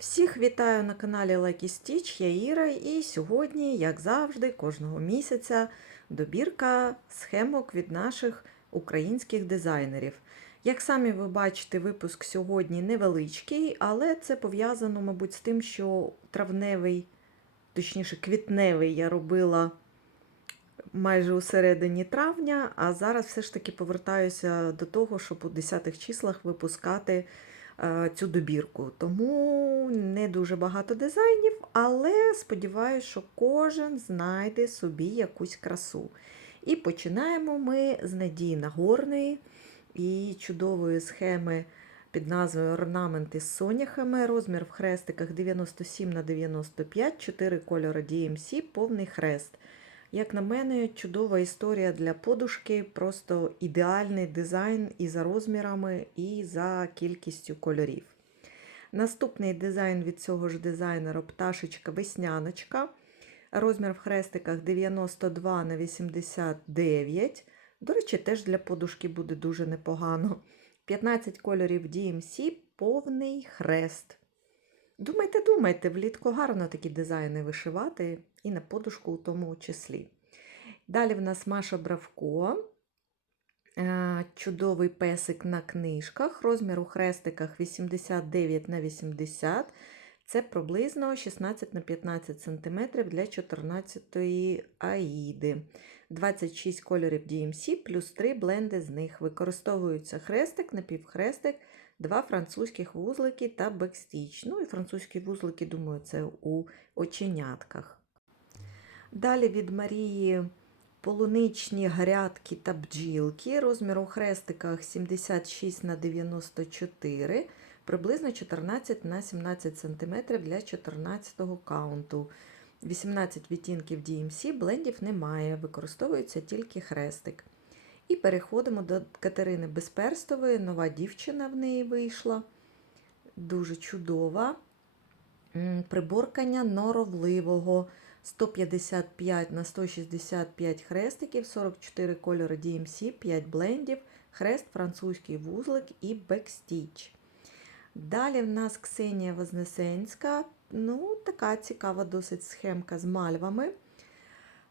Всіх вітаю на каналі Lucky Stitch, я Іра, і сьогодні, як завжди, кожного місяця добірка схемок від наших українських дизайнерів. Як самі ви бачите, випуск сьогодні невеличкий, але це пов'язано, мабуть, з тим, що травневий, точніше, квітневий я робила майже у середині травня, а зараз все ж таки повертаюся до того, щоб у 10-х числах випускати цю добірку. Тому не дуже багато дизайнів, але сподіваюся, що кожен знайде собі якусь красу. І починаємо ми з Надії Нагорної і чудової схеми під назвою Орнаменти з соняхами. Розмір в хрестиках 97 на 95, 4 кольори DMC, повний хрест. Як на мене, чудова історія для подушки, просто ідеальний дизайн і за розмірами, і за кількістю кольорів. Наступний дизайн від цього ж дизайнера пташечка весняночка. Розмір в хрестиках 92 на 89. До речі, теж для подушки буде дуже непогано. 15 кольорів DMC, повний хрест. Думайте, думайте, влітку гарно такі дизайни вишивати і на подушку у тому числі. Далі в нас Маша Бравко. Е, Чудовий песик на книжках. Розмір у хрестиках 89 на 80 Це приблизно 16 на 15 см для 14-ї аїди. 26 кольорів DMC плюс 3 бленди з них. Використовується хрестик, напівхрестик, два французьких вузлики та бекстіч. Ну і французькі вузлики, думаю, це у оченятках. Далі від Марії полуничні грядки та бджілки. Розмір у хрестиках 76 на 94 приблизно 14 на 17 см для 14 каунту. 18 відтінків DMC, блендів немає, використовується тільки хрестик. І переходимо до Катерини Безперстової. Нова дівчина в неї вийшла. Дуже чудова. Приборкання норовливого 155 на 165 хрестиків, 44 кольори DMC, 5 блендів, хрест, французький вузлик і бекстіч. Далі в нас Ксенія Вознесенська. Ну, така цікава досить схемка з мальвами.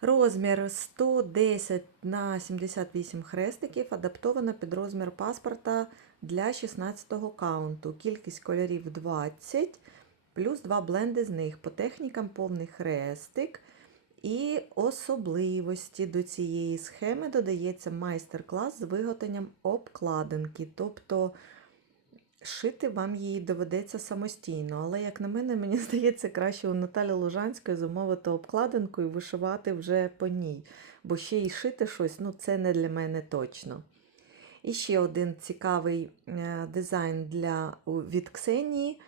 Розмір 110 на 78 хрестиків, адаптована під розмір паспорта для 16-го каунту. Кількість кольорів 20, плюс 2 бленди з них. По технікам повний хрестик. І особливості до цієї схеми додається майстер-клас з виготовленням обкладинки. Тобто шити вам її доведеться самостійно. Але, як на мене, мені здається, краще у Наталі Лужанської замовити обкладинку і вишивати вже по ній. Бо ще й шити щось, ну це не для мене точно. І ще один цікавий е, дизайн для, від Ксенії.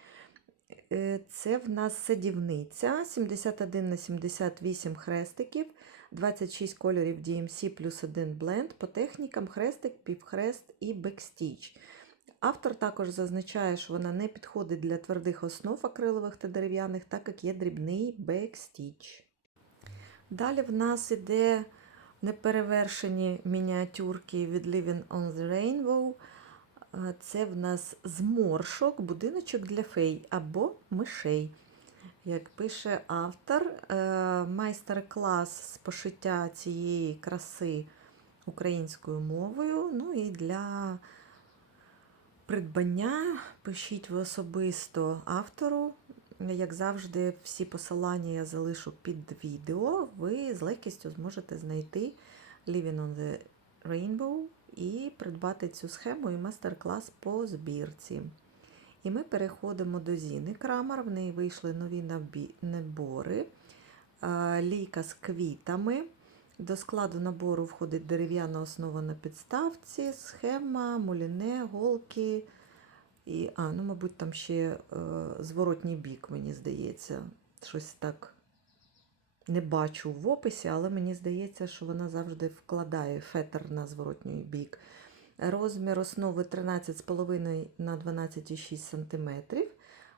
Е, Це в нас садівниця 71 на 78 хрестиків, 26 кольорів DMC плюс 1 бленд. По технікам хрестик, півхрест і бекстіч. Автор також зазначає, що вона не підходить для твердих основ акрилових та дерев'яних, так як є дрібний бекстіч. Далі в нас іде неперевершені мініатюрки від Living on the Rainbow. Це в нас зморшок, будиночок для фей або мишей. Як пише автор, е, майстер-клас з пошиття цієї краси українською мовою. Ну і для придбання пишіть ви особисто автору. Як завжди, всі посилання я залишу під відео. Ви з легкістю зможете знайти Living on the Rainbow і придбати цю схему і майстер-клас по збірці. І ми переходимо до Зіни Крамар. В неї вийшли нові набори. Лійка з квітами. До складу набору входить дерев'яна основа на підставці, схема, муліне, голки. І, а, ну, мабуть, там ще е, зворотній бік, мені здається. Щось так не бачу в описі, але мені здається, що вона завжди вкладає фетр на зворотній бік. Розмір основи 13,5 на 12,6 см.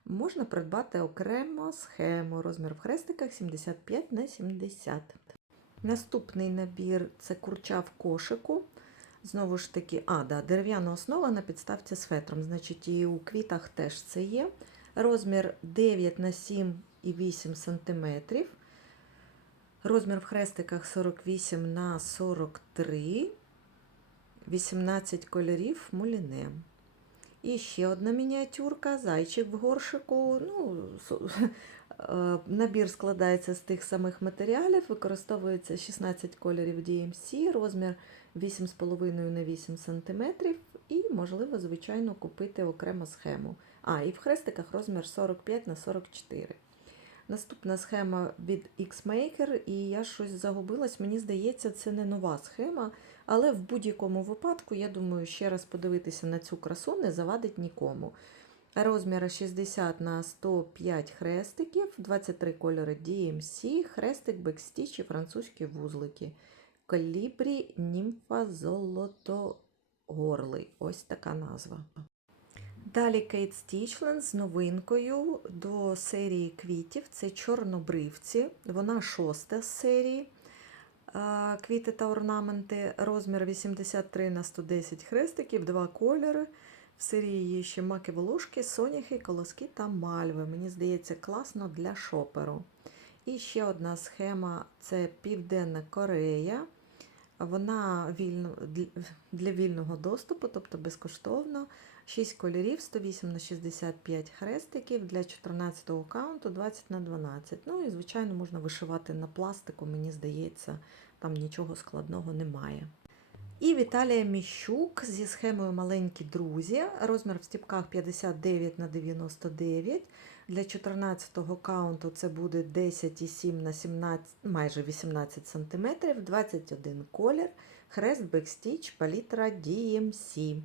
Можна придбати окремо схему. Розмір в хрестиках 75 на 70 Наступний набір це курча в кошику. Знову ж таки, а, да, дерев'яна основа на підставці з фетром. Значить, і у квітах теж це є. Розмір 9 на 7 і 8 см. Розмір в хрестиках 48 на 43, 18 кольорів муліне. І ще одна мініатюрка, зайчик в горшику. Ну, набір складається з тих самих матеріалів, використовується 16 кольорів DMC, розмір 8,5 на 8 см, і можливо, звичайно, купити окремо схему. А, і в хрестиках розмір 45 на 44. Наступна схема від X-Maker, і я щось загубилась. Мені здається, це не нова схема, але в будь-якому випадку, я думаю, ще раз подивитися на цю красу не завадить нікому. Розміри 60 на 105 хрестиків, 23 кольори DMC, хрестик, бекстіч і французькі вузлики. Колібрі німфа золотогорлий. Ось така назва. Далі Кейт Стічленд з новинкою до серії квітів. Це чорнобривці. Вона шоста з серії. Квіти та орнаменти. Розмір 83 на 110 хрестиків, два кольори. В серії є ще маки волошки, соняхи, колоски та мальви. Мені здається, класно для шоперу. І ще одна схема це Південна Корея. Вона вільно, для- вільного доступу, тобто безкоштовно. 6 кольорів, 108 на 65 хрестиків для 14 каунту 20 на 12. Ну і, звичайно, можна вишивати на пластику, мені здається, там нічого складного немає. І Віталія Міщук зі схемою Маленькі друзі. Розмір в стіпках 59 на 99. Для 14-го каунту це буде 10,7 на 17, майже 18 см, 21 колір, хрест бекстіч, палітра DMC.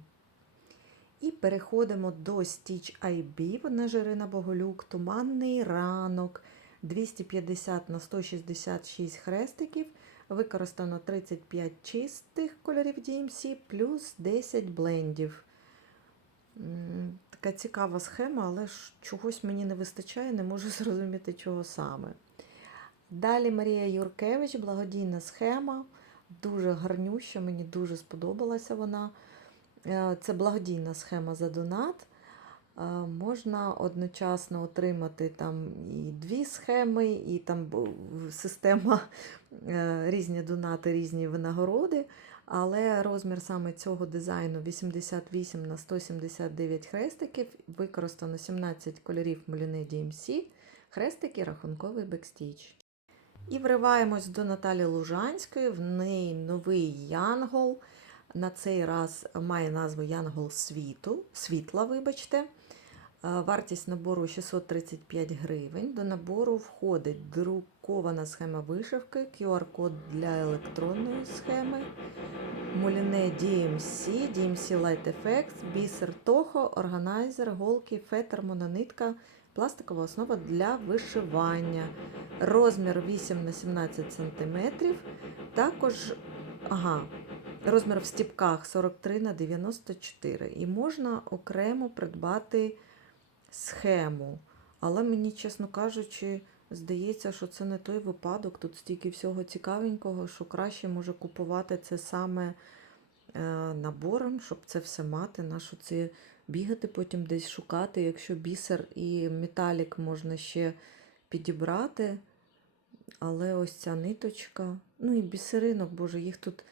І переходимо до Stitch IB, вона Жирина Боголюк, Туманний ранок, 250 на 166 хрестиків, використано 35 чистих кольорів DMC, плюс 10 блендів. Така цікава схема, але ж чогось мені не вистачає, не можу зрозуміти, чого саме. Далі Марія Юркевич, благодійна схема, дуже гарнюща, мені дуже сподобалася вона. Е, Це благодійна схема за донат. Е, Можна одночасно отримати там і дві схеми, і там система е, різні донати, різні винагороди. Але розмір саме цього дизайну 88 на 179 хрестиків, використано 17 кольорів Мoliné DMC, хрестики, рахунковий бекстіч. І вриваємось до Наталі Лужанської, в неї новий янгол. На цей раз має назву Янгол світу, світла, вибачте. Е, Вартість набору 635 гривень. До набору входить друкована схема вишивки, QR-код для електронної схеми, Муліне DMC, DMC Light Effects, бісер Toho, органайзер, голки, фетр, мононитка, пластикова основа для вишивання. Розмір 8 на 17 см. Також, ага, розмір в стіпках 43 на 94 і можна окремо придбати схему. Але мені, чесно кажучи, здається, що це не той випадок. Тут стільки всього цікавенького, що краще може купувати це саме е, набором, щоб це все мати. Нащо це бігати, потім десь шукати. Якщо бісер і металік можна ще підібрати. Але ось ця ниточка, ну і бісеринок, боже, їх тут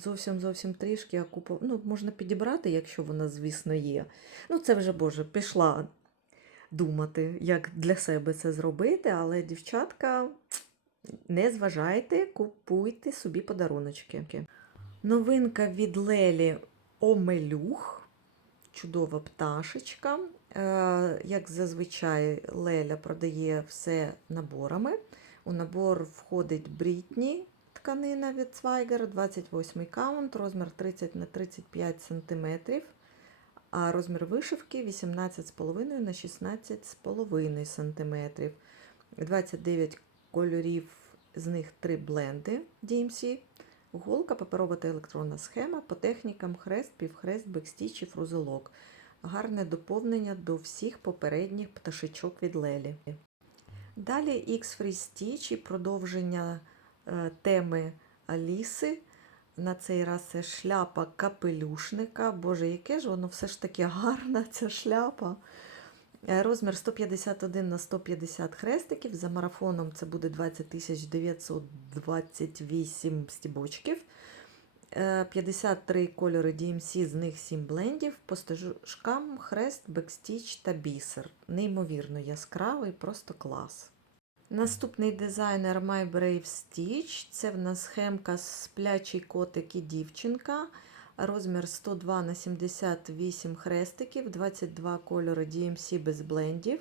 зовсім зовсім трішки, купа. Ну, можна підібрати, якщо вона, звісно, є. Ну, це вже, боже, пішла думати, як для себе це зробити, але, дівчатка, не зважайте, купуйте собі подаруночки. Новинка від Лелі Омелюх. Чудова пташечка. Е, Як зазвичай, Леля продає все наборами. У набор входить Брітні тканина від Zweiger, 28 каунт, розмір 30 на 35 см, а розмір вишивки 18,5 на 16,5 см. 29 кольорів, з них 3 бленди DMC. Голка, паперова та електронна схема по технікам хрест, півхрест, бекстіч і фрузелок. Гарне доповнення до всіх попередніх пташечок від Лелі. Далі X Free Stitch і продовження теми Аліси. На цей раз це шляпа капелюшника. Боже, яке ж воно все ж таки гарна, ця шляпа. Е, Розмір 151 на 150 хрестиків. За марафоном це буде 20 928 стібочків. Е, 53 кольори DMC, з них 7 блендів. По стежкам хрест, бекстіч та бісер. Неймовірно яскравий, просто клас. Наступний дизайнер My Brave Stitch. Це в нас схемка сплячий котик і дівчинка. Розмір 102 на 78 хрестиків, 22 кольори DMC без блендів.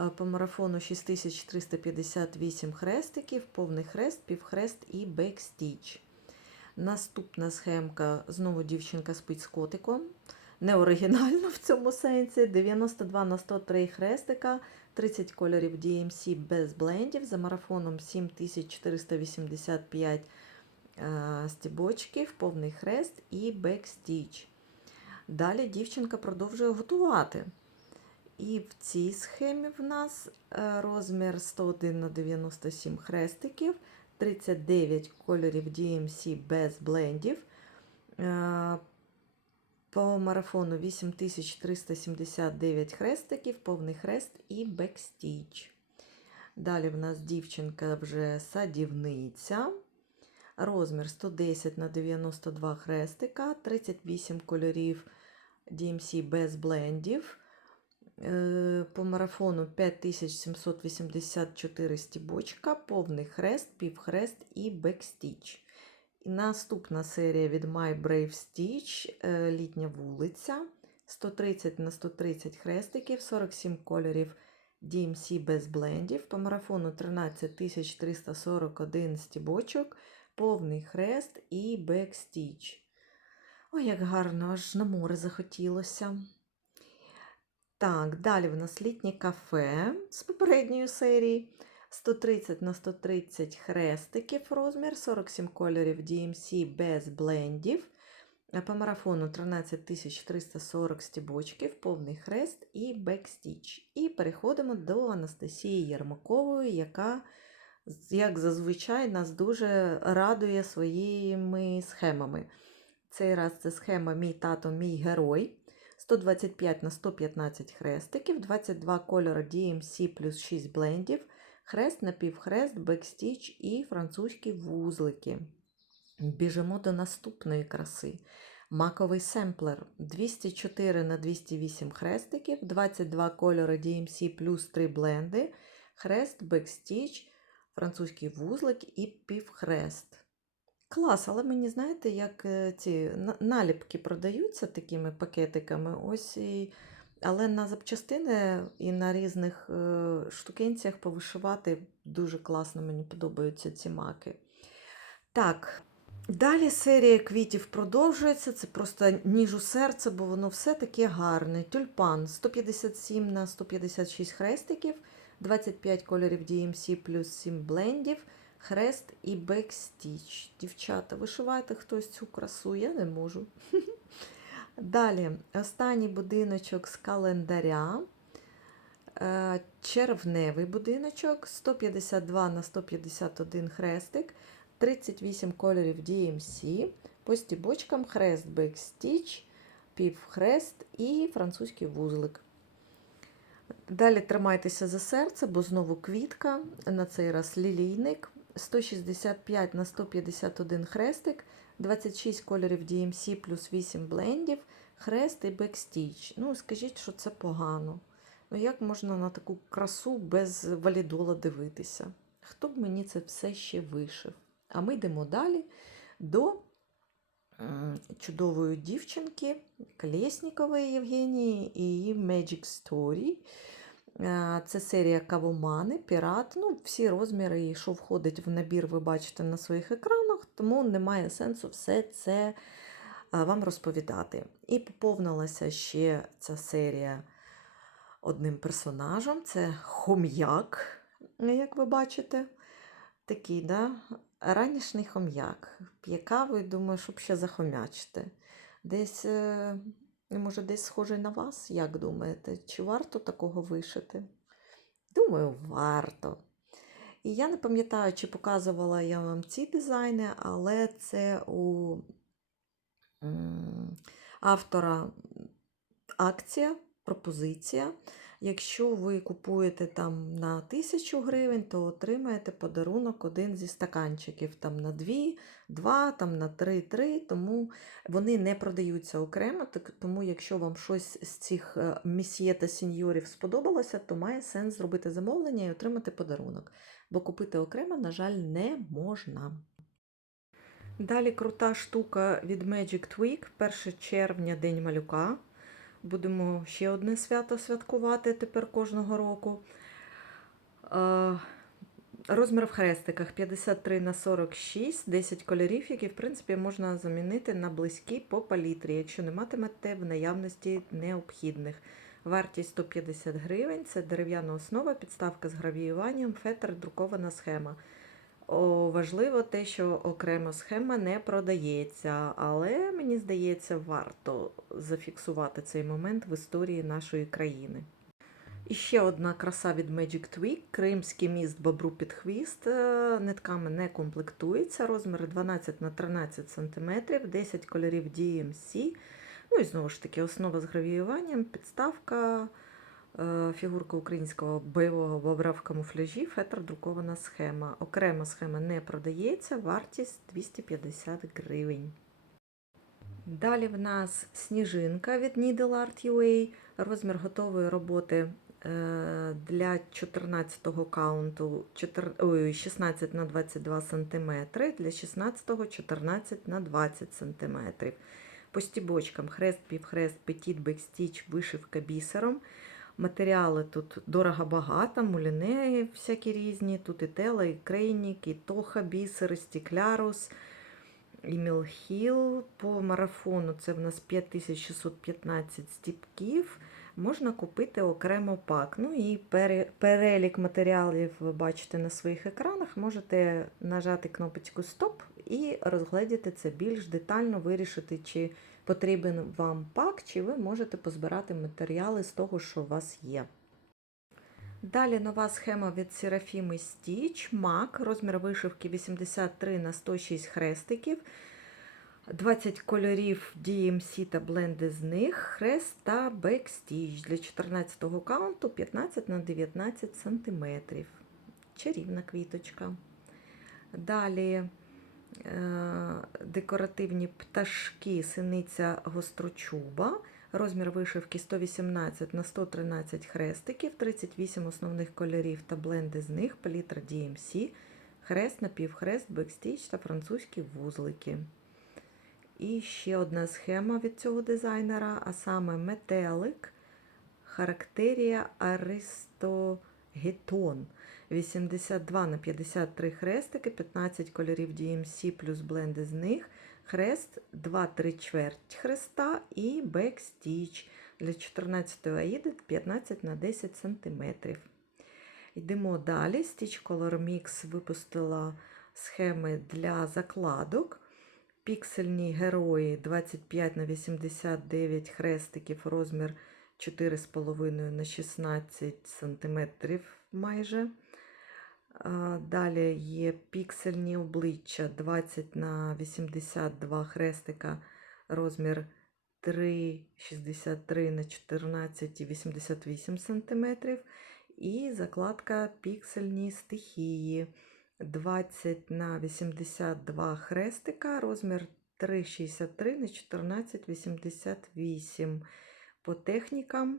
Е, По марафону 6358 хрестиків, повний хрест, півхрест і бекстіч. Наступна схемка знову дівчинка спить з котиком. Не оригінально в цьому сенсі. 92 на 103 хрестика, 30 кольорів DMC без блендів. За марафоном 7485 е, стібочків, повний хрест і бекстіч. Далі дівчинка продовжує готувати. І в цій схемі в нас е, розмір 101 на 97 хрестиків, 39 кольорів DMC без блендів. По марафону 8379 хрестиків, повний хрест і бекстіч. Далі в нас дівчинка вже садівниця. Розмір 110 на 92 хрестика, 38 кольорів DMC без блендів. Е, По марафону 5784 стібочка, повний хрест, півхрест і бекстіч. Наступна серія від My Brave Stitch е, літня вулиця. 130 на 130 хрестиків, 47 кольорів DMC без блендів. По марафону 13341 стібочок, повний хрест і бекстіч. Ой, як гарно, аж на море захотілося. Так, далі в нас літнє кафе з попередньої серії. 130 на 130 хрестиків розмір, 47 кольорів DMC без блендів. По марафону 13340 стібочків, повний хрест і бекстіч. І переходимо до Анастасії Єрмакової, яка, як зазвичай, нас дуже радує своїми схемами. Цей раз це схема Мій тато, мій герой. 125 на 115 хрестиків, 22 кольори DMC плюс 6 блендів, хрест напівхрест, бекстіч і французькі вузлики. Біжимо до наступної краси. Маковий семплер 204 на 208 хрестиків, 22 кольори DMC плюс 3 бленди, хрест, бекстіч, французький вузлик і півхрест. Клас, але мені знаєте, як е, ці наліпки продаються такими пакетиками. Ось і... Але на запчастини і на різних е, штукенціях повишивати дуже класно, мені подобаються ці маки. Так, далі серія квітів продовжується. Це просто ніж у серце, бо воно все таке гарне. Тюльпан 157 на 156 хрестиків, 25 кольорів DMC плюс 7 блендів хрест і бекстіч. Дівчата, вишивайте хтось цю красу, я не можу. Далі, останній будиночок з календаря. Е, Червневий будиночок 152 на 151 хрестик, 38 кольорів DMC, по стібочкам хрест бекстіч, півхрест і французький вузлик. Далі тримайтеся за серце, бо знову квітка, на цей раз лілійник. 165 на 151 хрестик, 26 кольорів DMC плюс 8 блендів, хрест і бекстіч. Ну, скажіть, що це погано. Ну, як можна на таку красу без валідола дивитися? Хто б мені це все ще вишив? А ми йдемо далі до чудової дівчинки Колєснікової Євгенії і її Magic Story. Е, Це серія Кавомани, Пірат. Ну, всі розміри, що входить в набір, ви бачите на своїх екранах, тому немає сенсу все це вам розповідати. І поповнилася ще ця серія одним персонажем це хом'як, як ви бачите. Такий, да? ранішній хом'як. П'є каву і думаю, щоб ще захомячити. Десь, е, може, десь схожий на вас, як думаєте, чи варто такого вишити? Думаю, варто. І я не пам'ятаю, чи показувала я вам ці дизайни, але це у автора акція, пропозиція. Якщо ви купуєте там на 1000 гривень, то отримаєте подарунок один зі стаканчиків там на 2, 2, там на 3, 3, тому вони не продаються окремо. Тому, якщо вам щось з цих е, місьє та сеньорів сподобалося, то має сенс зробити замовлення і отримати подарунок. Бо купити окремо, на жаль, не можна. Далі крута штука від Magic Tweak, 1 червня, День малюка. Будемо ще одне свято святкувати тепер кожного року. Е, Розмір в хрестиках 53 на 46, 10 кольорів, які в принципі можна замінити на близькі по палітрі, якщо не матимете в наявності необхідних. Вартість 150 гривень, це дерев'яна основа, підставка з гравіюванням, фетр, друкована схема. Важливо те, що окремо схема не продається, але мені здається, варто зафіксувати цей момент в історії нашої країни. І ще одна краса від Magic Tweak. Кримський міст бобру під хвіст. Е, Нитками не комплектується. Розмір 12 на 13 см, 10 кольорів DMC. Ну і знову ж таки, основа з гравіюванням, підставка, фігурка українського бойового бобра в камуфляжі, фетр друкована схема. Окрема схема не продається, вартість 250 гривень. Далі в нас сніжинка від Needle Art UA. Розмір готової роботи е, для 14-го каунту 16 на 22 см, для 16-го 14 на 20 см. По стібочкам хрест, півхрест, петіт, бекстіч, вишивка бісером. Матеріали тут дорого багато, муліне всякі різні. Тут і тела, і крейнік, і тоха, бісер, і стіклярус, і мілхіл. По марафону це в нас 5615 стіпків. Можна купити окремо пак. Ну і перелік матеріалів ви бачите на своїх екранах. Можете нажати кнопочку Стоп і розгледіти це більш детально, вирішити, чи потрібен вам пак, чи ви можете позбирати матеріали з того, що у вас є. Далі нова схема від Seraphim Stitch MAC, розмір вишивки 83 на 106 хрестиків, 20 кольорів DMC та бленди з них, хрест та бекстіч для 14-го каунту 15 на 19 см. Чарівна квіточка. Далі декоративні пташки, синиця гострочуба. Розмір вишивки 118 на 113 хрестиків, 38 основних кольорів та бленди з них, палітра DMC, хрест, напівхрест, бекстіч та французькі вузлики. І ще одна схема від цього дизайнера, а саме метелик Характерія Аристогетон. 82 на 53 хрестики, 15 кольорів DMC плюс бленди з них, хрест 2-3 чверть хреста і бекстіч для 14 аїди 15 на 10 см. Йдемо далі. Stitch Color Mix випустила схеми для закладок. Піксельні герої 25 на 89 хрестиків, розмір 4,5 на 16 см майже. Далі є піксельні обличчя 20 на 82 хрестика, розмір 3,63 на 14,88 см. І закладка піксельні стихії 20 на 82 хрестика, розмір 3,63 на 14,88. По технікам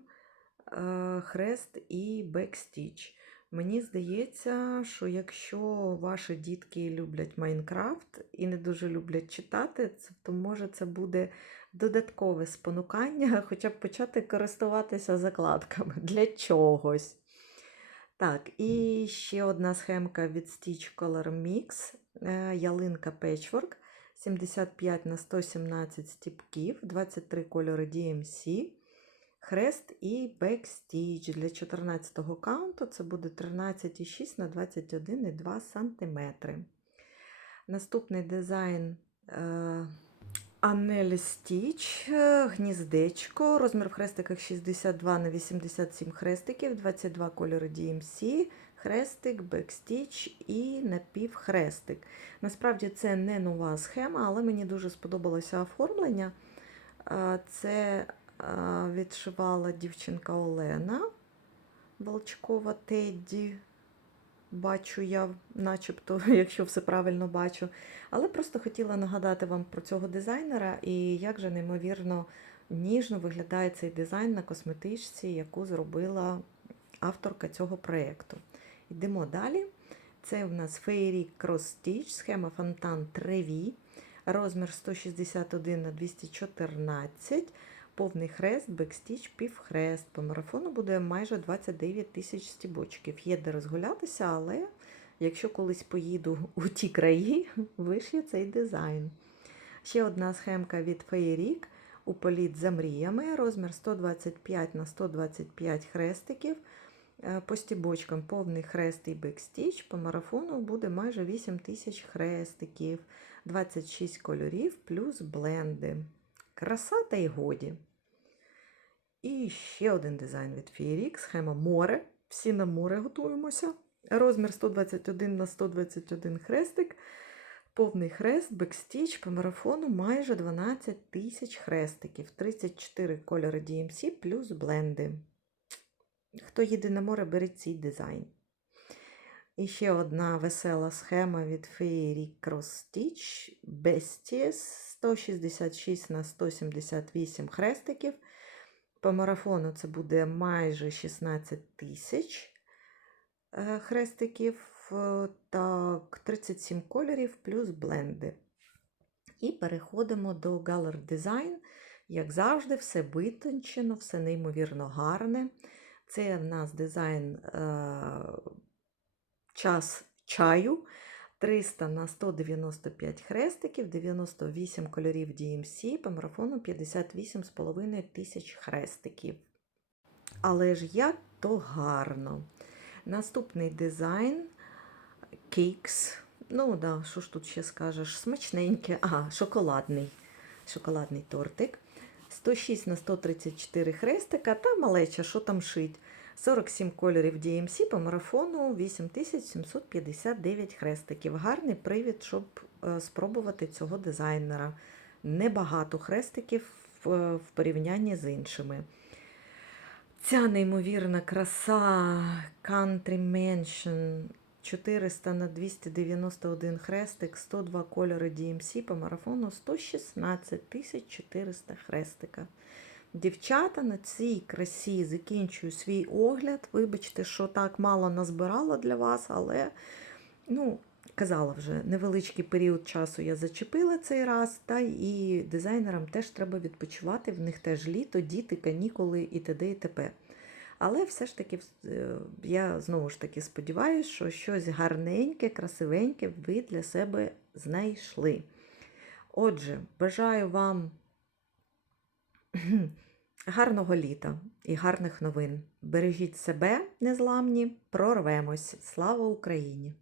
е, хрест і бекстіч. Мені здається, що якщо ваші дітки люблять Майнкрафт і не дуже люблять читати, то може це буде додаткове спонукання, хоча б почати користуватися закладками для чогось. Так, і ще одна схемка від Stitch Color Mix, е, ялинка Patchwork, 75 на 117 стіпків, 23 кольори DMC, хрест і бекстіч для 14-го каунту. Це буде 13,6 на 21,2 см. Наступний дизайн Анелі Стіч, е, гніздечко, розмір в хрестиках 62 на 87 хрестиків, 22 кольори DMC, хрестик, бекстіч і напівхрестик. Насправді це не нова схема, але мені дуже сподобалося оформлення. Е, Це відшивала дівчинка Олена. Волчкова Тедді. Бачу я, начебто, якщо все правильно бачу. Але просто хотіла нагадати вам про цього дизайнера і як же неймовірно ніжно виглядає цей дизайн на косметичці, яку зробила авторка цього проєкту. Йдемо далі. Це у нас Fairy Cross Stitch, схема фонтан Trevi, розмір 161 на 214, повний хрест, бекстіч, півхрест. По марафону буде майже 29 тисяч стібочків. Є де розгулятися, але якщо колись поїду у ті краї, вишє цей дизайн. Ще одна схемка від Fairy у політ за мріями, розмір 125 на 125 хрестиків. Е, По стібочкам повний хрест і бекстіч. По марафону буде майже 8 тисяч хрестиків, 26 кольорів плюс бленди. Краса та й годі. І ще один дизайн від Фієрік, схема море. Всі на море готуємося. Розмір 121 на 121 хрестик. Повний хрест, бекстіч по марафону майже 12 тисяч хрестиків, 34 кольори DMC плюс бленди. Хто їде на море, беріть цей дизайн. І ще одна весела схема від Fairy Cross Stitch Besties 166 на 178 хрестиків. По марафону це буде майже 16 тисяч е, хрестиків. е, Так, 37 кольорів плюс бленди. І переходимо до Gallery Design. Як завжди, все витончено, все неймовірно гарне. Це в нас дизайн е, час чаю. 300 на 195 хрестиків, 98 кольорів DMC, по марафону 58,5 тисяч хрестиків. Але ж як то гарно. Наступний дизайн кейкс. Ну, да, що ж тут ще скажеш? Смачненьке. Ага, шоколадний. Шоколадний тортик. 106 на 134 хрестика та малеча, що там шить. 47 кольорів DMC по марафону 8759 хрестиків. Гарний привід, щоб е, спробувати цього дизайнера. Небагато хрестиків е, в порівнянні з іншими. Ця неймовірна краса Country Mansion 400 на 291 хрестик, 102 кольори DMC по марафону 116 400 хрестика. Дівчата на цій красі закінчую свій огляд. Вибачте, що так мало назбирала для вас, але, ну, казала вже, невеличкий період часу я зачепила цей раз, та і дизайнерам теж треба відпочивати, в них теж літо, діти, канікули і т.д. і т.п. Але все ж таки, е, я знову ж таки сподіваюся, що щось гарненьке, красивеньке ви для себе знайшли. Отже, бажаю вам гарного літа і гарних новин. Бережіть себе, незламні, прорвемось. Слава Україні!